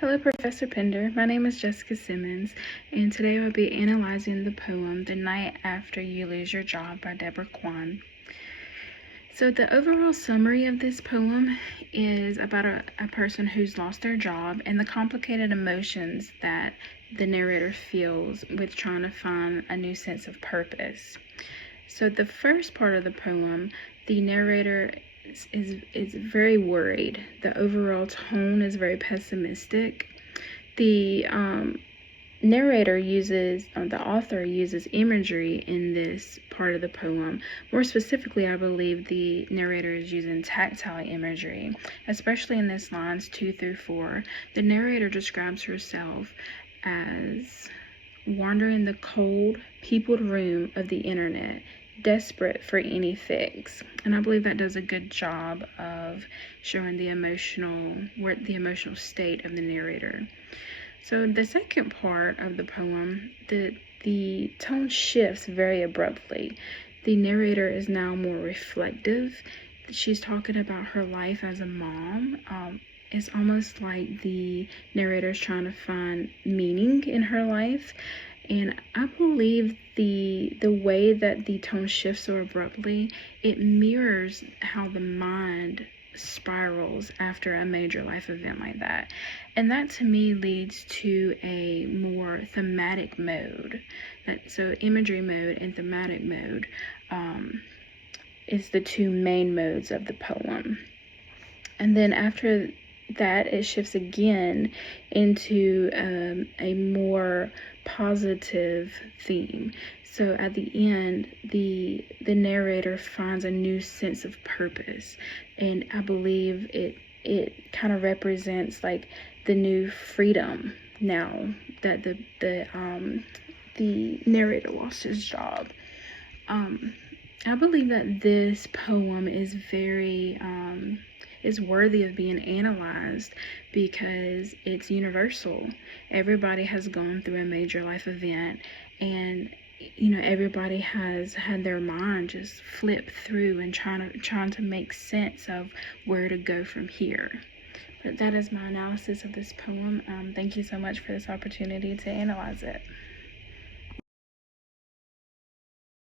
Hello, Professor Pender. My name is Jessica Simmons, and today I will be analyzing the poem The Night After You Lose Your Job by Deborah Kwan. So the overall summary of this poem is about a person who's lost their job and the complicated emotions that the narrator feels with trying to find a new sense of purpose. So the first part of the poem, the narrator is very worried. The overall tone is very pessimistic. The the author uses imagery in this part of the poem. More specifically, I believe the narrator is using tactile imagery, especially in this lines 2 through 4. The narrator describes herself as wandering the cold, peopled room of the internet, desperate for any fix. And I believe that does a good job of showing the emotional state of the narrator. So the second part of the poem, the tone shifts very abruptly. The narrator is now more reflective. She's talking about her life as a mom. It's almost like the narrator is trying to find meaning in her life. And I believe the way that the tone shifts so abruptly, it mirrors how the mind spirals after a major life event like that. And that to me leads to a more thematic mode. So imagery mode and thematic mode is the two main modes of the poem. And then after that, it shifts again into a more positive theme. So at the end, the narrator finds a new sense of purpose, and I believe it kind of represents like the new freedom now that the narrator lost his job. I believe that this poem is is worthy of being analyzed because it's universal. Everybody has gone through a major life event, and everybody has had their mind just flip through and trying to make sense of where to go from here. But that is my analysis of this poem. Thank you so much for this opportunity to analyze it.